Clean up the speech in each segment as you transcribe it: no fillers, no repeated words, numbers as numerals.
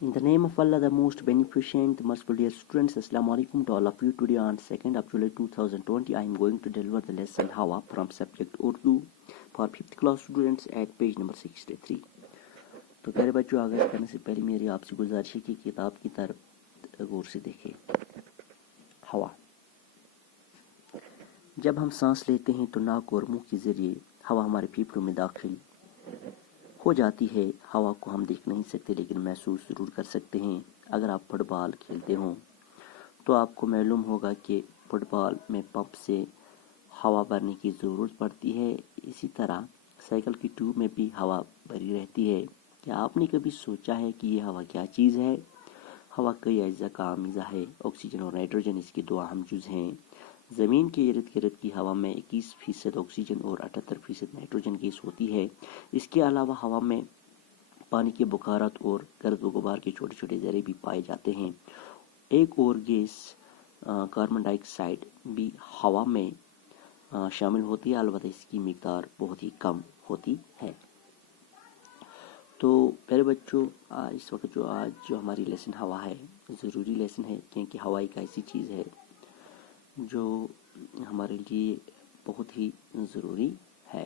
In the name of Allah, the most beneficent, the merciful. Dear students, Assalamu alaikum to all of you. Today on 2nd of July 2020, I am going to deliver the lesson Hawa from subject Urdu for 5th class students at page number 63. तो प्यारे बच्चों, आगाज़ करने से पहले मेरी आपसे गुजारिश है कि किताब की तरफ गौर से देखें। हवा। जब हम सांस लेते हैं तो नाक और मुंह के ज़रिए हवा हमारे फेफड़ों में दाखिल हो जाती है। हवा को हम देख नहीं सकते लेकिन महसूस ज़रूर कर सकते हैं। अगर आप फुटबॉल खेलते हो तो आपको मालूम होगा कि फुटबॉल में पंप से हवा भरने की ज़रूरत पड़ती है। इसी तरह साइकिल की ट्यूब में भी हवा भरी रहती है। क्या आपने कभी सोचा है कि ये हवा क्या चीज़ है? हवा कई अज्जा का आमीज़ा है। ऑक्सीजन और नाइट्रोजन इसके दो अहम जुज़ हैं। ज़मीन के इर्द गिर्द की हवा में 21% ऑक्सीजन और 78% नाइट्रोजन गैस होती है। इसके अलावा हवा में पानी के बुखारात और गर्द व गुबार के छोटे छोटे ज़रे भी पाए जाते हैं। एक और गैस कार्बन डाइऑक्साइड भी हवा में शामिल होती है, अलबत्ता इसकी मिकदार बहुत ही कम होती है। तो प्यारे बच्चों, इस वक्त आज जो हमारी लेसन हवा है, ज़रूरी लेसन है, क्योंकि हवा एक ऐसी चीज़ है जो हमारे लिए बहुत ही ज़रूरी है।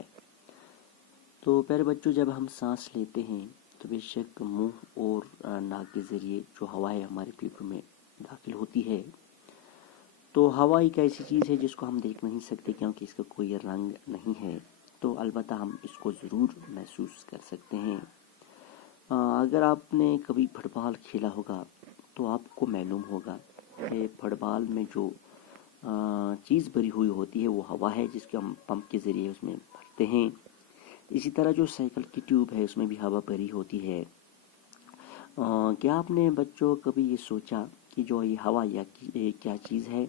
तो प्यारे बच्चों, जब हम सांस लेते हैं तो बेशक मुंह और नाक के ज़रिए जो हवा है हमारे फेफड़ों में दाखिल होती है। तो हवा एक ऐसी चीज़ है जिसको हम देख नहीं सकते क्योंकि इसका कोई रंग नहीं है, तो अलबत्ता हम इसको ज़रूर महसूस कर सकते हैं। अगर आपने कभी फुटबॉल खेला होगा तो आपको मालूम होगा कि फुटबॉल में जो चीज़ भरी हुई होती है वो हवा है, जिसके हम पंप के ज़रिए उसमें भरते हैं। इसी तरह जो साइकिल की ट्यूब है उसमें भी हवा भरी होती है। क्या आपने बच्चों कभी ये सोचा कि जो ये हवा या ये क्या चीज़ है?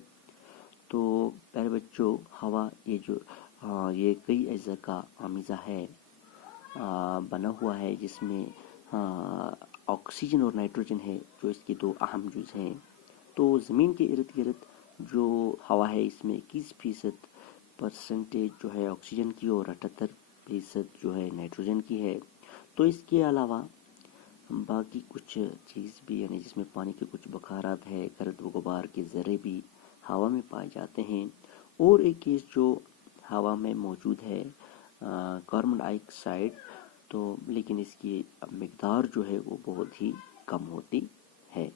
तो प्यारे बच्चों, हवा ये कई अज़्ज़ा का आमीज़ा है, बना हुआ है, जिसमें ऑक्सीजन और नाइट्रोजन है जो इसके दो अहम जुज़ हैं। तो ज़मीन के इर्द गिर्द जो हवा है इसमें 21% परसेंटेज जो है ऑक्सीजन की और 78% जो है नाइट्रोजन की है। तो इसके अलावा बाकी कुछ चीज़ भी, यानी जिसमें पानी के कुछ बुखारात है, गर्द व गुबार के ज़रे भी हवा में पाए जाते हैं। और एक चीज़ जो हवा में मौजूद है कार्बन डाइऑक्साइड, तो लेकिन इसकी मिकदार जो है वो बहुत ही कम होती है।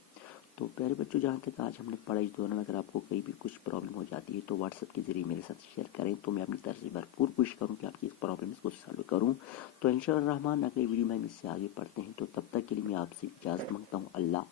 तो प्यारे बच्चों, जहाँ तक आज हमने पढ़ा, इस दौरान अगर आपको कहीं भी कुछ प्रॉब्लम हो जाती है तो व्हाट्सएप के ज़रिए मेरे साथ शेयर करें, तो मैं अपनी तरफ से भरपूर कोशिश करूँ कि आपकी इस प्रॉब्लम को सॉल्व करूँ। तो इंशाअल्लाह रहमान अगली वीडियो में हम इससे आगे पढ़ते हैं। तो तब तक के लिए मैं आपसे इजाज़त मांगता हूँ। अल्लाह